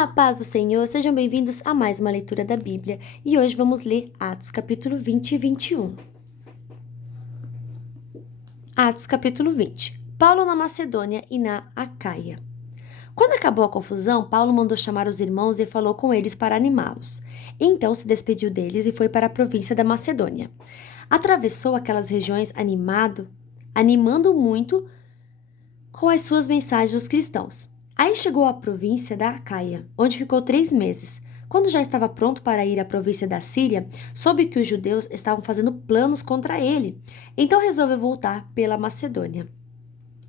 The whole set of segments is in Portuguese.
A paz do Senhor, sejam bem-vindos a mais uma leitura da Bíblia e hoje vamos ler Atos capítulo 20 e 21. Atos capítulo 20. Paulo na Macedônia e na Acaia. Quando acabou a confusão, Paulo mandou chamar os irmãos e falou com eles para animá-los. Então se despediu deles e foi para a província da Macedônia. Atravessou aquelas regiões animando muito com as suas mensagens dos cristãos. Aí chegou à província da Acaia, onde ficou 3 meses. Quando já estava pronto para ir à província da Síria, soube que os judeus estavam fazendo planos contra ele. Então resolveu voltar pela Macedônia.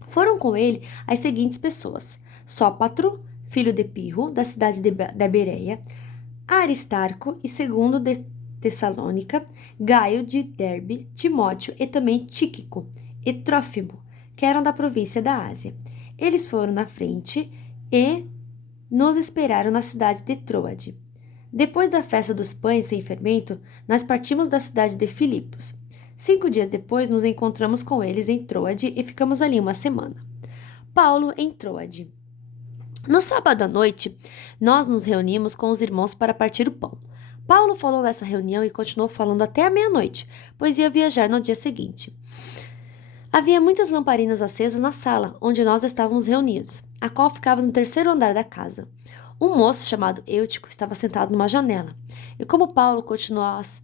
Foram com ele as seguintes pessoas: Sópatro, filho de Pirro, da cidade da Bereia, Aristarco e segundo de Tessalônica, Gaio de Derbe, Timóteo e também Tíquico e Trófimo, que eram da província da Ásia. Eles foram na frente e nos esperaram na cidade de Troade. Depois da festa dos pães sem fermento, nós partimos da cidade de Filipos. 5 dias depois, nos encontramos com eles em Troade e ficamos ali uma semana. Paulo em Troade. No sábado à noite, nós nos reunimos com os irmãos para partir o pão. Paulo falou nessa reunião e continuou falando até a meia-noite, pois ia viajar no dia seguinte. Havia muitas lamparinas acesas na sala onde nós estávamos reunidos, a qual ficava no 3º andar da casa. Um moço chamado Eutico estava sentado numa janela, e como Paulo continuasse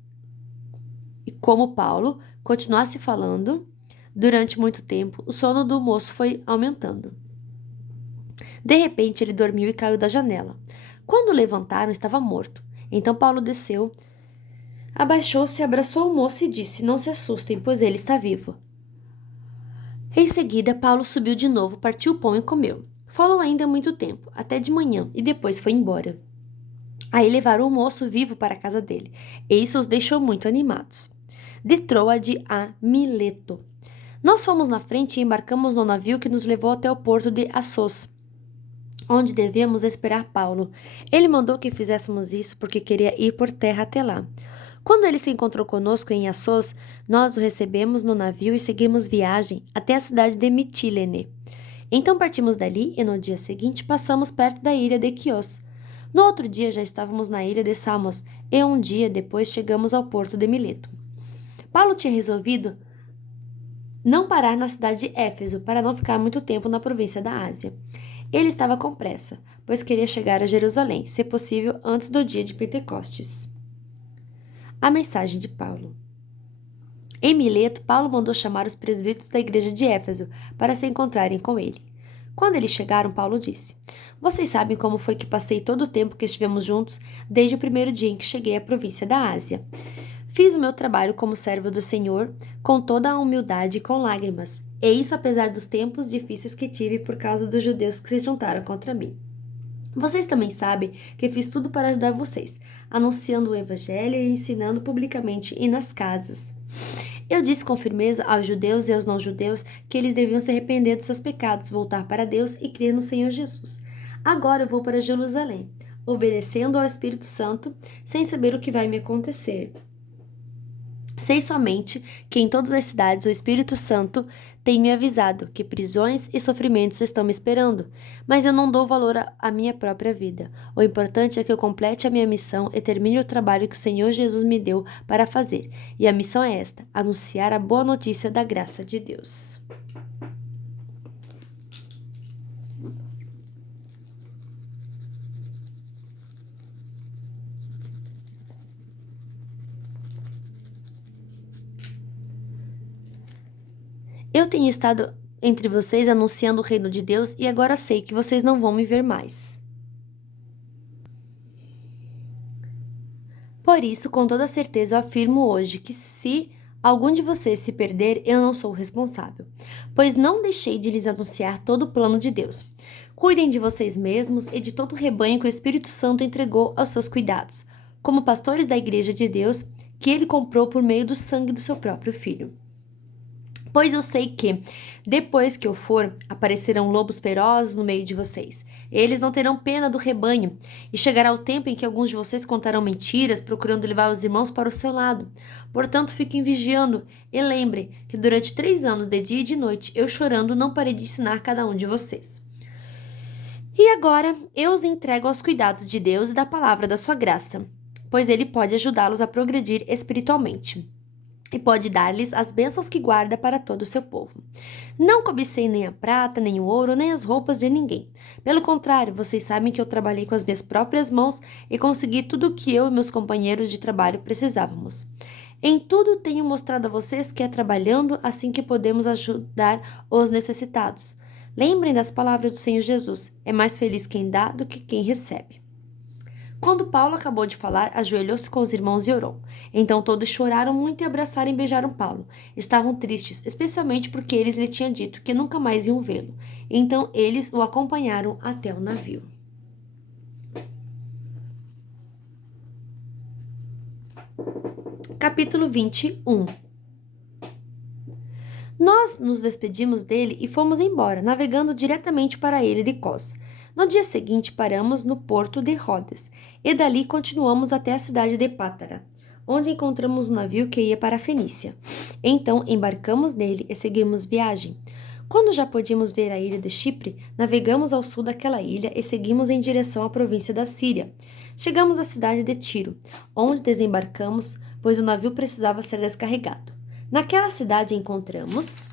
falando durante muito tempo, o sono do moço foi aumentando. De repente, ele dormiu e caiu da janela. Quando o levantaram, estava morto. Então Paulo desceu, abaixou-se, abraçou o moço e disse: "Não se assustem, pois ele está vivo." Em seguida, Paulo subiu de novo, partiu o pão e comeu. Falou ainda muito tempo, até de manhã, e depois foi embora. Aí levaram o moço vivo para a casa dele, e isso os deixou muito animados. De Troade a Mileto. Nós fomos na frente e embarcamos no navio que nos levou até o porto de Assos, onde devíamos esperar Paulo. Ele mandou que fizéssemos isso porque queria ir por terra até lá. Quando ele se encontrou conosco em Assos, nós o recebemos no navio e seguimos viagem até a cidade de Mitilene. Então partimos dali e no dia seguinte passamos perto da ilha de Quios. No outro dia já estávamos na ilha de Samos e um dia depois chegamos ao porto de Mileto. Paulo tinha resolvido não parar na cidade de Éfeso para não ficar muito tempo na província da Ásia. Ele estava com pressa, pois queria chegar a Jerusalém, se possível antes do dia de Pentecostes. A mensagem de Paulo. Em Mileto, Paulo mandou chamar os presbíteros da igreja de Éfeso para se encontrarem com ele. Quando eles chegaram, Paulo disse: "Vocês sabem como foi que passei todo o tempo que estivemos juntos, desde o primeiro dia em que cheguei à província da Ásia. Fiz o meu trabalho como servo do Senhor, com toda a humildade e com lágrimas, e isso apesar dos tempos difíceis que tive por causa dos judeus que se juntaram contra mim. Vocês também sabem que fiz tudo para ajudar vocês, anunciando o evangelho e ensinando publicamente e nas casas. Eu disse com firmeza aos judeus e aos não-judeus que eles deviam se arrepender dos seus pecados, voltar para Deus e crer no Senhor Jesus. Agora eu vou para Jerusalém, obedecendo ao Espírito Santo, sem saber o que vai me acontecer. Sei somente que em todas as cidades o Espírito Santo tem me avisado que prisões e sofrimentos estão me esperando, mas eu não dou valor à minha própria vida. O importante é que eu complete a minha missão e termine o trabalho que o Senhor Jesus me deu para fazer. E a missão é esta: anunciar a boa notícia da graça de Deus." Eu tenho estado entre vocês anunciando o reino de Deus e agora sei que vocês não vão me ver mais. Por isso, com toda certeza, eu afirmo hoje que se algum de vocês se perder, eu não sou o responsável, pois não deixei de lhes anunciar todo o plano de Deus. Cuidem de vocês mesmos e de todo o rebanho que o Espírito Santo entregou aos seus cuidados, como pastores da igreja de Deus, que ele comprou por meio do sangue do seu próprio filho. Pois eu sei que, depois que eu for, aparecerão lobos ferozes no meio de vocês. Eles não terão pena do rebanho, e chegará o tempo em que alguns de vocês contarão mentiras, procurando levar os irmãos para o seu lado. Portanto, fiquem vigiando, e lembrem que durante 3 anos, de dia e de noite, eu chorando, não parei de ensinar cada um de vocês. E agora eu os entrego aos cuidados de Deus e da palavra da sua graça, pois ele pode ajudá-los a progredir espiritualmente e pode dar-lhes as bênçãos que guarda para todo o seu povo. Não cobicei nem a prata, nem o ouro, nem as roupas de ninguém. Pelo contrário, vocês sabem que eu trabalhei com as minhas próprias mãos e consegui tudo o que eu e meus companheiros de trabalho precisávamos. Em tudo tenho mostrado a vocês que é trabalhando assim que podemos ajudar os necessitados. Lembrem das palavras do Senhor Jesus: é mais feliz quem dá do que quem recebe. Quando Paulo acabou de falar, ajoelhou-se com os irmãos e orou. Então todos choraram muito e abraçaram e beijaram Paulo. Estavam tristes, especialmente porque eles lhe tinham dito que nunca mais iam vê-lo. Então eles o acompanharam até o navio. Capítulo 21. Nós nos despedimos dele e fomos embora, navegando diretamente para a ilha de Cos. No dia seguinte, paramos no porto de Rodas e dali continuamos até a cidade de Pátara, onde encontramos um navio que ia para a Fenícia. Então embarcamos nele e seguimos viagem. Quando já podíamos ver a ilha de Chipre, navegamos ao sul daquela ilha e seguimos em direção à província da Síria. Chegamos à cidade de Tiro, onde desembarcamos, pois o navio precisava ser descarregado. Naquela cidade encontramos.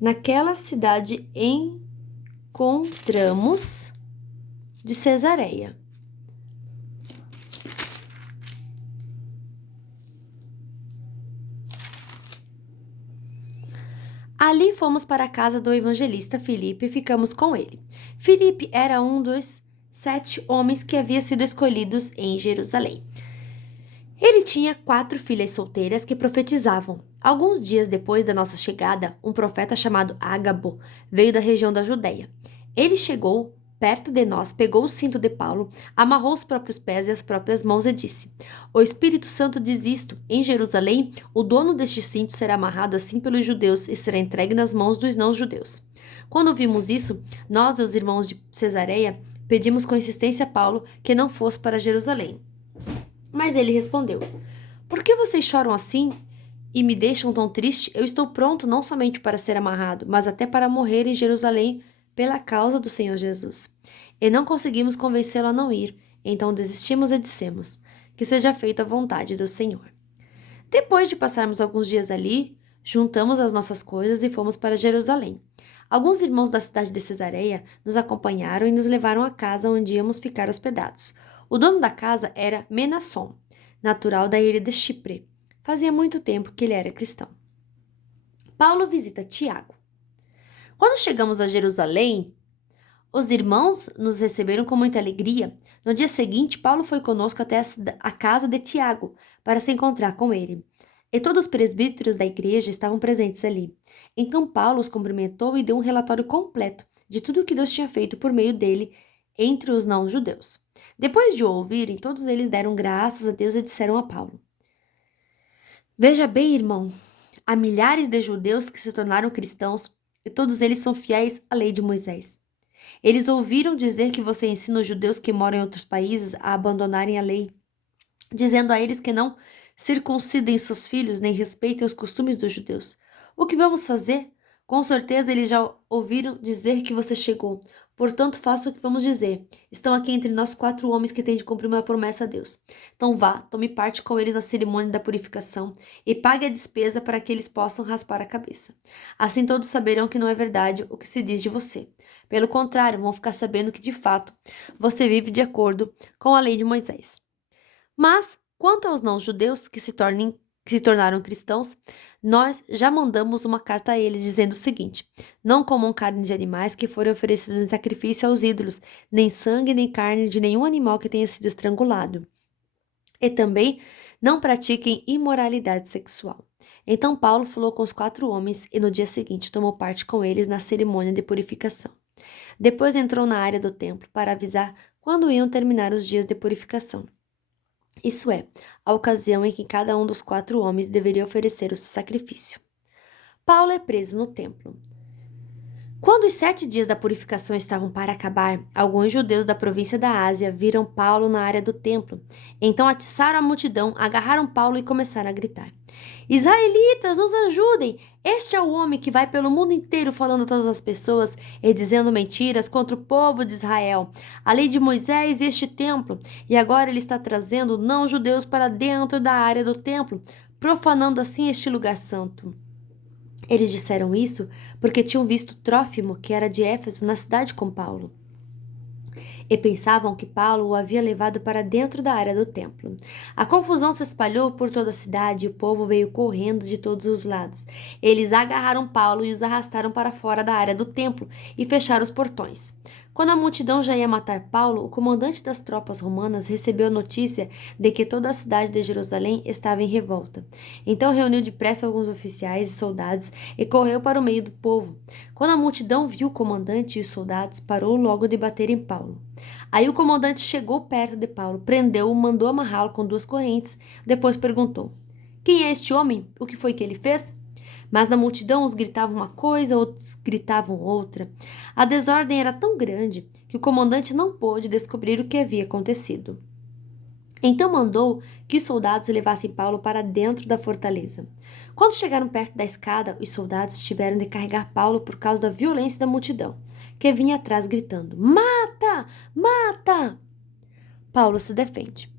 Naquela cidade encontramos de Cesareia. Ali fomos para a casa do evangelista Filipe e ficamos com ele. Filipe era um dos 7 homens que havia sido escolhidos em Jerusalém. Ele tinha 4 filhas solteiras que profetizavam. Alguns dias depois da nossa chegada, um profeta chamado Ágabo veio da região da Judéia. Ele chegou perto de nós, pegou o cinto de Paulo, amarrou os próprios pés e as próprias mãos e disse: O Espírito Santo diz isto: em Jerusalém, o dono deste cinto será amarrado assim pelos judeus e será entregue nas mãos dos não-judeus. Quando vimos isso, nós e os irmãos de Cesareia pedimos com insistência a Paulo que não fosse para Jerusalém. Mas ele respondeu: Por que vocês choram assim e me deixam tão triste? Eu estou pronto não somente para ser amarrado, mas até para morrer em Jerusalém pela causa do Senhor Jesus. E não conseguimos convencê-lo a não ir, então desistimos e dissemos: Que seja feita a vontade do Senhor. Depois de passarmos alguns dias ali, juntamos as nossas coisas e fomos para Jerusalém. Alguns irmãos da cidade de Cesareia nos acompanharam e nos levaram à casa onde íamos ficar hospedados. O dono da casa era Menasson, natural da ilha de Chipre. Fazia muito tempo que ele era cristão. Paulo visita Tiago. Quando chegamos a Jerusalém, os irmãos nos receberam com muita alegria. No dia seguinte, Paulo foi conosco até a casa de Tiago para se encontrar com ele. E todos os presbíteros da igreja estavam presentes ali. Então Paulo os cumprimentou e deu um relatório completo de tudo o que Deus tinha feito por meio dele entre os não-judeus. Depois de o ouvirem, todos eles deram graças a Deus e disseram a Paulo: Veja bem, irmão, há milhares de judeus que se tornaram cristãos e todos eles são fiéis à lei de Moisés. Eles ouviram dizer que você ensina os judeus que moram em outros países a abandonarem a lei, dizendo a eles que não circuncidem seus filhos nem respeitem os costumes dos judeus. O que vamos fazer? Com certeza eles já ouviram dizer que você chegou. Portanto, faça o que vamos dizer. Estão aqui entre nós 4 homens que têm de cumprir uma promessa a Deus. Então vá, tome parte com eles na cerimônia da purificação e pague a despesa para que eles possam raspar a cabeça. Assim todos saberão que não é verdade o que se diz de você. Pelo contrário, vão ficar sabendo que, de fato, você vive de acordo com a lei de Moisés. Mas, quanto aos não-judeus que se tornaram cristãos, nós já mandamos uma carta a eles dizendo o seguinte: Não comam carne de animais que forem oferecidos em sacrifício aos ídolos, nem sangue nem carne de nenhum animal que tenha sido estrangulado. E também não pratiquem imoralidade sexual. Então Paulo falou com os 4 homens e no dia seguinte tomou parte com eles na cerimônia de purificação. Depois entrou na área do templo para avisar quando iam terminar os dias de purificação. Isso é, a ocasião em que cada um dos 4 homens deveria oferecer o seu sacrifício. Paulo é preso no templo. Quando os 7 dias da purificação estavam para acabar, alguns judeus da província da Ásia viram Paulo na área do templo. Então atiçaram a multidão, agarraram Paulo e começaram a gritar: Israelitas, nos ajudem! Este é o homem que vai pelo mundo inteiro falando a todas as pessoas e dizendo mentiras contra o povo de Israel, a lei de Moisés e este templo. E agora ele está trazendo não-judeus para dentro da área do templo, profanando assim este lugar santo. Eles disseram isso porque tinham visto Trófimo, que era de Éfeso, na cidade com Paulo, e pensavam que Paulo o havia levado para dentro da área do templo. A confusão se espalhou por toda a cidade e o povo veio correndo de todos os lados. Eles agarraram Paulo e os arrastaram para fora da área do templo e fecharam os portões. Quando a multidão já ia matar Paulo, o comandante das tropas romanas recebeu a notícia de que toda a cidade de Jerusalém estava em revolta. Então reuniu depressa alguns oficiais e soldados e correu para o meio do povo. Quando a multidão viu o comandante e os soldados, parou logo de bater em Paulo. Aí o comandante chegou perto de Paulo, prendeu-o, mandou amarrá-lo com 2 correntes, depois perguntou: Quem é este homem? O que foi que ele fez? Mas na multidão uns gritavam uma coisa, outros gritavam outra. A desordem era tão grande que o comandante não pôde descobrir o que havia acontecido. Então mandou que os soldados levassem Paulo para dentro da fortaleza. Quando chegaram perto da escada, os soldados tiveram de carregar Paulo por causa da violência da multidão, que vinha atrás gritando: Mata! Mata! Paulo se defende.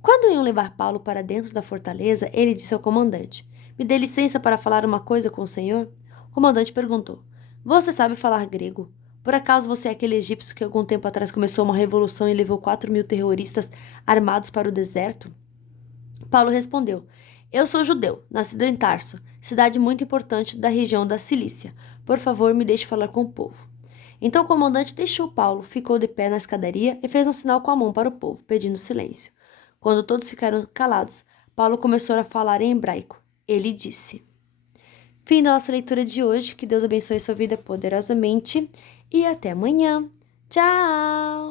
Quando iam levar Paulo para dentro da fortaleza, ele disse ao comandante: Me dê licença para falar uma coisa com o senhor? O comandante perguntou: Você sabe falar grego? Por acaso você é aquele egípcio que algum tempo atrás começou uma revolução e levou 4.000 terroristas armados para o deserto? Paulo respondeu: Eu sou judeu, nascido em Tarso, cidade muito importante da região da Cilícia. Por favor, me deixe falar com o povo. Então o comandante deixou Paulo, ficou de pé na escadaria e fez um sinal com a mão para o povo, pedindo silêncio. Quando todos ficaram calados, Paulo começou a falar em hebraico. Ele disse: Fim da nossa leitura de hoje. Que Deus abençoe sua vida poderosamente e até amanhã. Tchau!